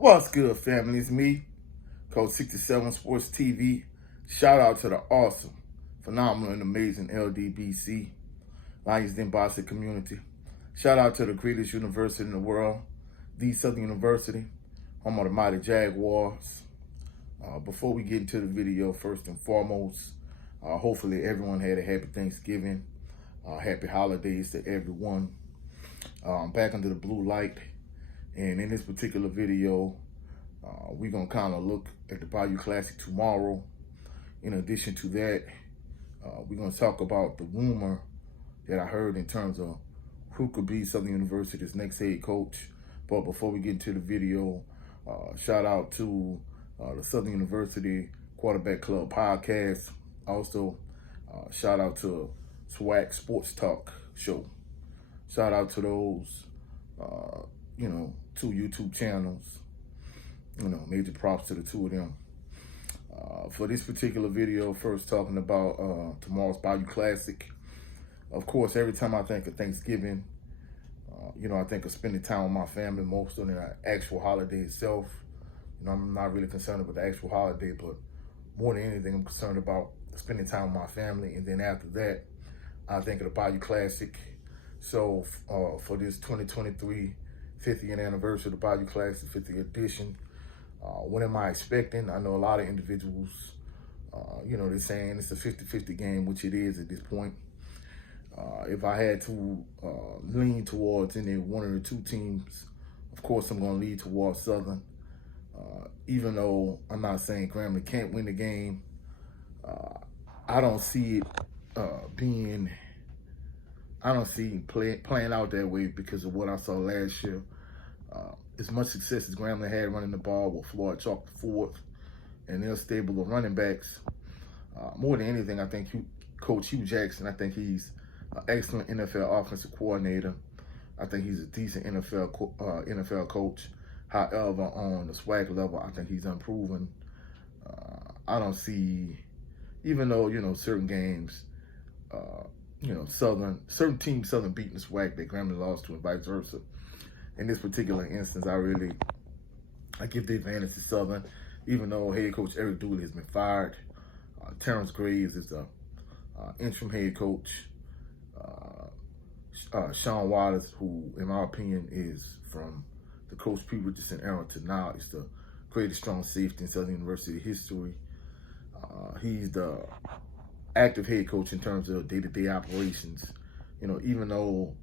What's good, family? It's me, Coach 67 Sports TV. Shout out to the awesome, phenomenal, and amazing LDBC, Lions Den Boxing community. Shout out to the greatest university in the world, the Southern University, home of the mighty Jaguars. Before we get into the video, first and foremost, hopefully everyone had a happy Thanksgiving, happy holidays to everyone. I'm back under the blue light. And in this particular video, we're going to kind of look at the Bayou Classic tomorrow. In addition to that, we're going to talk about the rumor that I heard in terms of who could be Southern University's next head coach. But before we get into the video, shout out to the Southern University Quarterback Club podcast. Also, shout out to SWAC Sports Talk Show. Shout out to those, two YouTube channels. Major props to the two of them. For this particular video, first talking about tomorrow's Bayou Classic. Of course, every time I think of Thanksgiving, I think of spending time with my family more so than the actual holiday itself. I'm not really concerned about the actual holiday, but more than anything, I'm concerned about spending time with my family. And then after that, I think of the Bayou Classic. So for this 2023 50th anniversary of the Bayou Classic, 50th edition, what am I expecting? I know a lot of individuals, they're saying it's a 50-50 game, which it is at this point. If I had to lean towards any one of the two teams, of course, I'm going to lean towards Southern. Even though I'm not saying Grambling can't win the game, I don't see it playing out that way because of what I saw last year. As much success as Grambling had running the ball with Floyd Chalk IV and their stable of running backs, more than anything, I think Coach Hugh Jackson, I think he's an excellent NFL offensive coordinator. I think he's a decent NFL coach. However, on the SWAC level, I think he's unproven. I don't see, even though, certain games, certain teams Southern beating the SWAC that Grambling lost to and vice versa. In this particular instance, I give the advantage to Southern, even though head coach Eric Dooley has been fired. Terrence Graves is the interim head coach. Sean Waters, who, in my opinion, is from the Coach P. Richardson era to now, is the greatest strong safety in Southern University history. He's the active head coach in terms of day-to-day operations. Even though,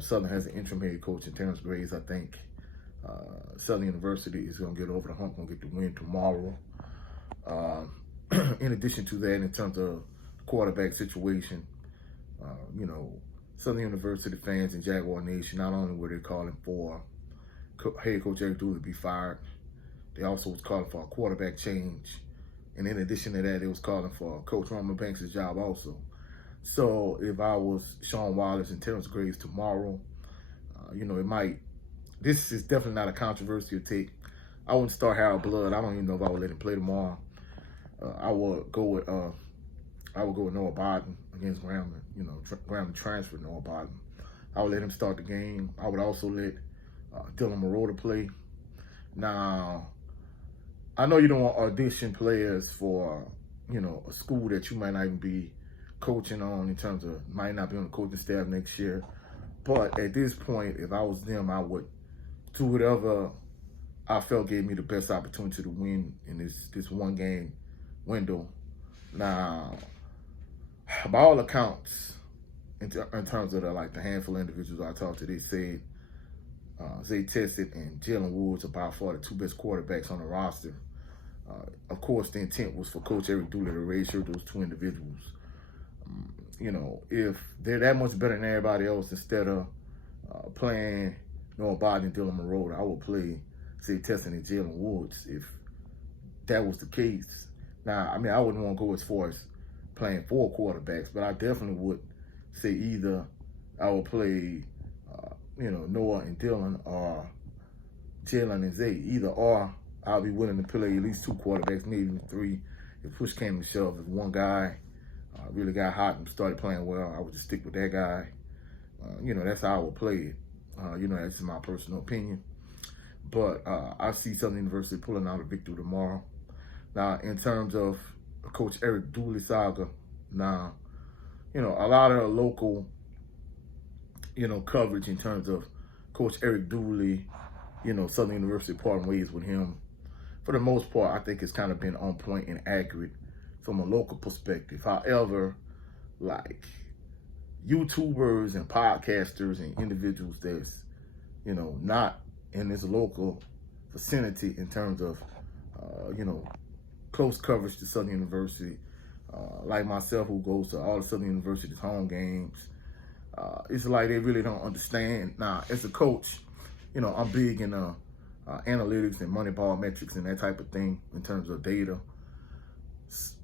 Southern has an interim head coach in Terrence Graves, I think Southern University is going to get over the hump, going to get the win tomorrow. In addition to that, in terms of the quarterback situation, Southern University fans and Jaguar Nation, not only were they calling for head coach Eric Dooley to be fired, they also was calling for a quarterback change. And in addition to that, it was calling for Coach Roman Banks' job also. So if I was Sean Wallace and Terrence Graves tomorrow, this is definitely not a controversial take. I wouldn't start Harold Blood. I don't even know if I would let him play tomorrow. I would go with Noah Biden against Grambling. Grambling transferred Noah Biden. I would let him start the game. I would also let Dylan Marota play. Now, I know you don't want audition players for, a school that you might not even be coaching on, in terms of might not be on the coaching staff next year. But at this point, if I was them, I would do whatever I felt gave me the best opportunity to win in this one game window. Now, by all accounts, in terms of the handful of individuals I talked to, they said Zay Tessett and Jalen Woods are by far the two best quarterbacks on the roster. Of course, the intent was for Coach Eric Dooley to redshirt those two individuals. If they're that much better than everybody else, instead of playing Noah Biden and Dylan Marota, I would play Zay Tessett and Jalen Woods if that was the case. Now, I wouldn't want to go as far as playing four quarterbacks, but I definitely would say either I would play Noah and Dylan, or Jalen and Zay. Either or, I'll be willing to play at least two quarterbacks, maybe even three. If push came to shove, if one guy really got hot and started playing well, I would just stick with that guy. That's how I would play it. That's just my personal opinion. but I see Southern University pulling out a victory tomorrow. Now, in terms of Coach Eric Dooley saga, now, a lot of local, coverage in terms of Coach Eric Dooley, Southern University parting ways with him. For the most part, I think it's kind of been on point and accurate from a local perspective. However, like YouTubers and podcasters and individuals that's, not in this local vicinity in terms of, close coverage to Southern University, like myself who goes to all the Southern University's home games, it's like they really don't understand. Now, as a coach, I'm big in analytics and Moneyball metrics and that type of thing in terms of data.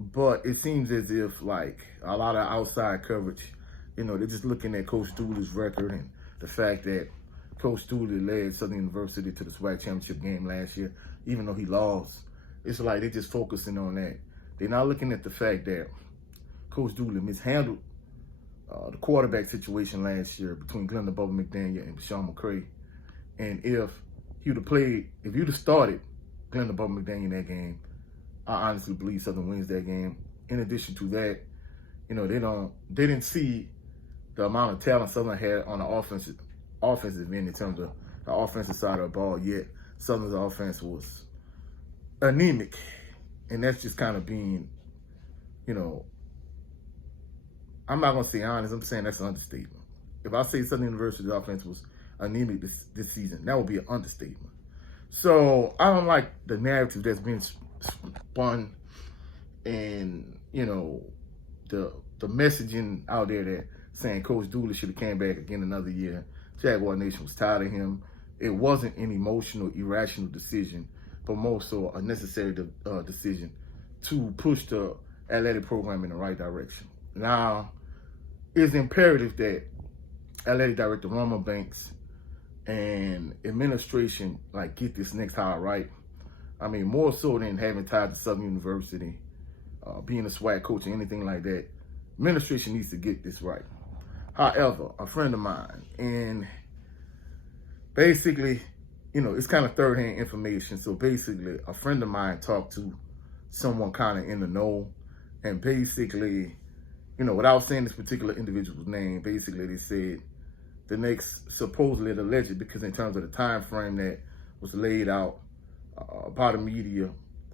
But it seems as if like a lot of outside coverage, they're just looking at Coach Dooley's record and the fact that Coach Dooley led Southern University to the SWAC championship game last year, even though he lost. It's like they're just focusing on that. They're not looking at the fact that Coach Dooley mishandled the quarterback situation last year between Glenda Bubba McDaniel and Sean McCray. And if you'd have started Glenda Bubba McDaniel in that game, I honestly believe Southern wins that game. In addition to that, they didn't see the amount of talent Southern had on the offensive end in terms of the offensive side of the ball, yet Southern's offense was anemic. And that's just kind of being, I'm not going to say honest, I'm saying that's an understatement. If I say Southern University's offense was anemic this season, that would be an understatement. So I don't like the narrative that's been spun and, the messaging out there that saying Coach Dooley should have came back again another year. Jaguar Nation was tired of him. It wasn't an emotional, irrational decision, but more so a necessary decision to push the athletic program in the right direction. Now, it's imperative that athletic director Roma Banks and administration get this next hire right. I mean, more so than having tied to Southern University, being a SWAC coach or anything like that, administration needs to get this right. However, a friend of mine, and basically, it's kind of third-hand information. So basically, a friend of mine talked to someone kind of in the know, and basically, without saying this particular individual's name, basically they said the next, supposedly alleged, because in terms of the time frame that was laid out by the media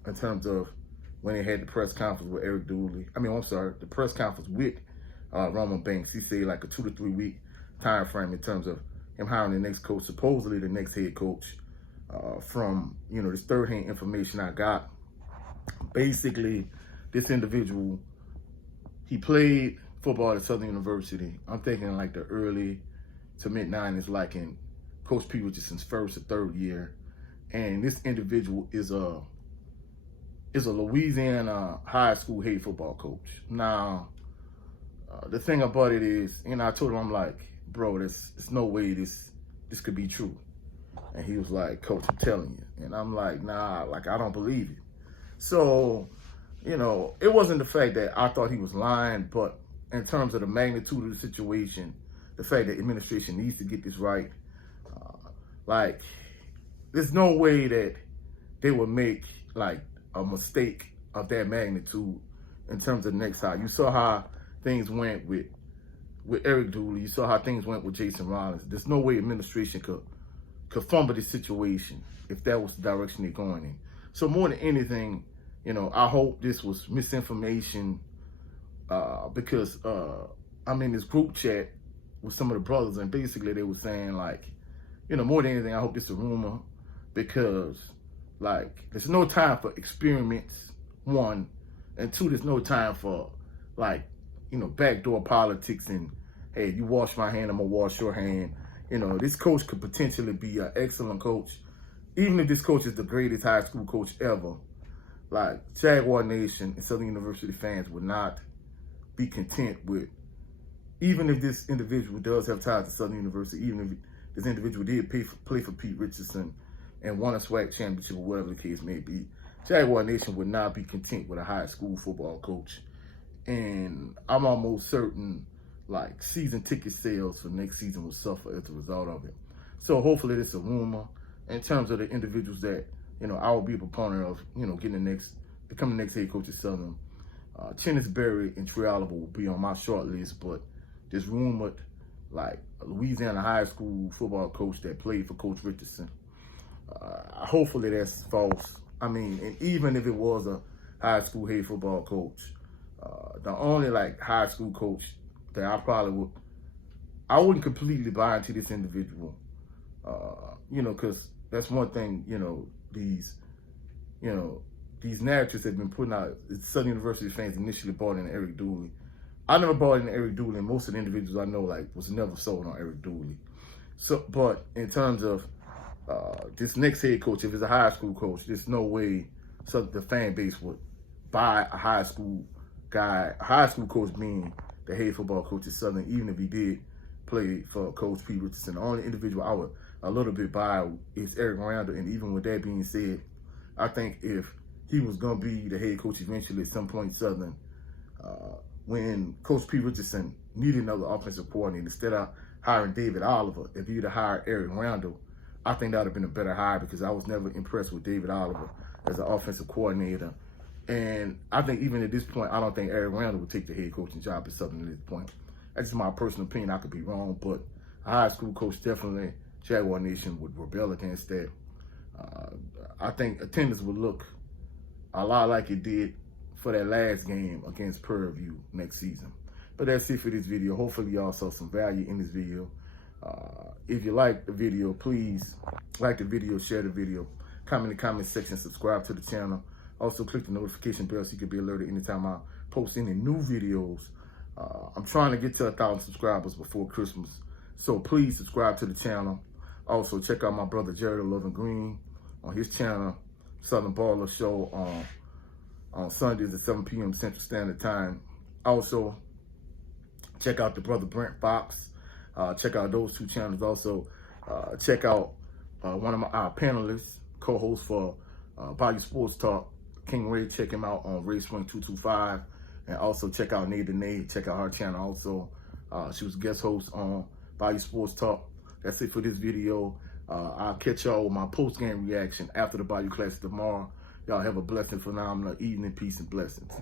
in terms of when they had the press conference with Eric Dooley. The press conference with Roman Banks. He said like a 2 to 3 week time frame in terms of him hiring the next coach, supposedly the next head coach. From this third-hand information I got, basically this individual, he played football at Southern University. I'm thinking like the early to mid 90s, like in Coach P. Richardson's first or third year. And this individual is a Louisiana high school head football coach. Now, the thing about it is, I told him, I'm like, bro, there's no way this could be true. And he was like, Coach, I'm telling you. And I'm like, nah, I don't believe it. So, it wasn't the fact that I thought he was lying, but in terms of the magnitude of the situation, the fact that administration needs to get this right, there's no way that they would make a mistake of that magnitude in terms of the next hire. You saw how things went with Eric Dooley. You saw how things went with Jason Rollins. There's no way administration could fumble this situation if that was the direction they're going in. So more than anything, I hope this was misinformation because I'm in this group chat with some of the brothers, and basically they were saying more than anything, I hope this is a rumor, because there's no time for experiments, one, and two, there's no time for backdoor politics and, hey, you wash my hand, I'm gonna wash your hand. This coach could potentially be an excellent coach. Even if this coach is the greatest high school coach ever, Jaguar Nation and Southern University fans would not be content with, even if this individual does have ties to Southern University, even if this individual did play for Pete Richardson and won a SWAC championship or whatever the case may be, Jaguar Nation would not be content with a high school football coach. And I'm almost certain season ticket sales for next season will suffer as a result of it. So hopefully this is a rumor. in terms of the individuals that, I will be a proponent of, becoming the next head coach at Southern. Chennis Berry and Trey Oliver will be on my short list, but there's rumored like a Louisiana high school football coach that played for Coach Richardson. Hopefully that's false. I mean, and even if it was a high school head football coach, the only like high school coach that I wouldn't completely buy into this individual, because that's one thing, these narratives have been putting out. Southern University fans initially bought into Eric Dooley. I never bought into Eric Dooley, and most of the individuals I know was never sold on Eric Dooley. So, but in terms of this next head coach, if it's a high school coach, there's no way the fan base would buy a high school coach being the head football coach at Southern, even if he did play for Coach P. Richardson. The only individual I would a little bit buy is Eric Randall, and even with that being said, I think if he was going to be the head coach eventually at some point Southern, when Coach P. Richardson needed another offensive coordinator, instead of hiring David Oliver, if he'd have hired Eric Randall, I think that would have been a better hire, because I was never impressed with David Oliver as an offensive coordinator. And I think even at this point, I don't think Eric Randall would take the head coaching job at Southern at this point. That's just my personal opinion. I could be wrong, but a high school coach, definitely Jaguar Nation would rebel against that. I think attendance would look a lot like it did for that last game against Prairie View next season. But that's it for this video. Hopefully y'all saw some value in this video. If you like the video, please like the video, share the video, comment in the comment section, subscribe to the channel. Also click the notification bell so you can be alerted anytime I post any new videos. I'm trying to get to 1,000 subscribers before Christmas, so please subscribe to the channel. Also check out my brother Jared Loving Green on his channel, Southern Baller Show, on Sundays at 7 p.m. Central Standard Time. Also check out the brother Brent Fox. Check out those two channels. Also check out one of our panelists, co-hosts for Bayou Sports Talk, King Ray. Check him out on Ray Swing 225. And also check out Nate and Nate. Check out her channel also. She was a guest host on Bayou Sports Talk. That's it for this video. I'll catch y'all with my post-game reaction after the Bayou Classic tomorrow. Y'all have a blessed and phenomenal evening. Peace and blessings.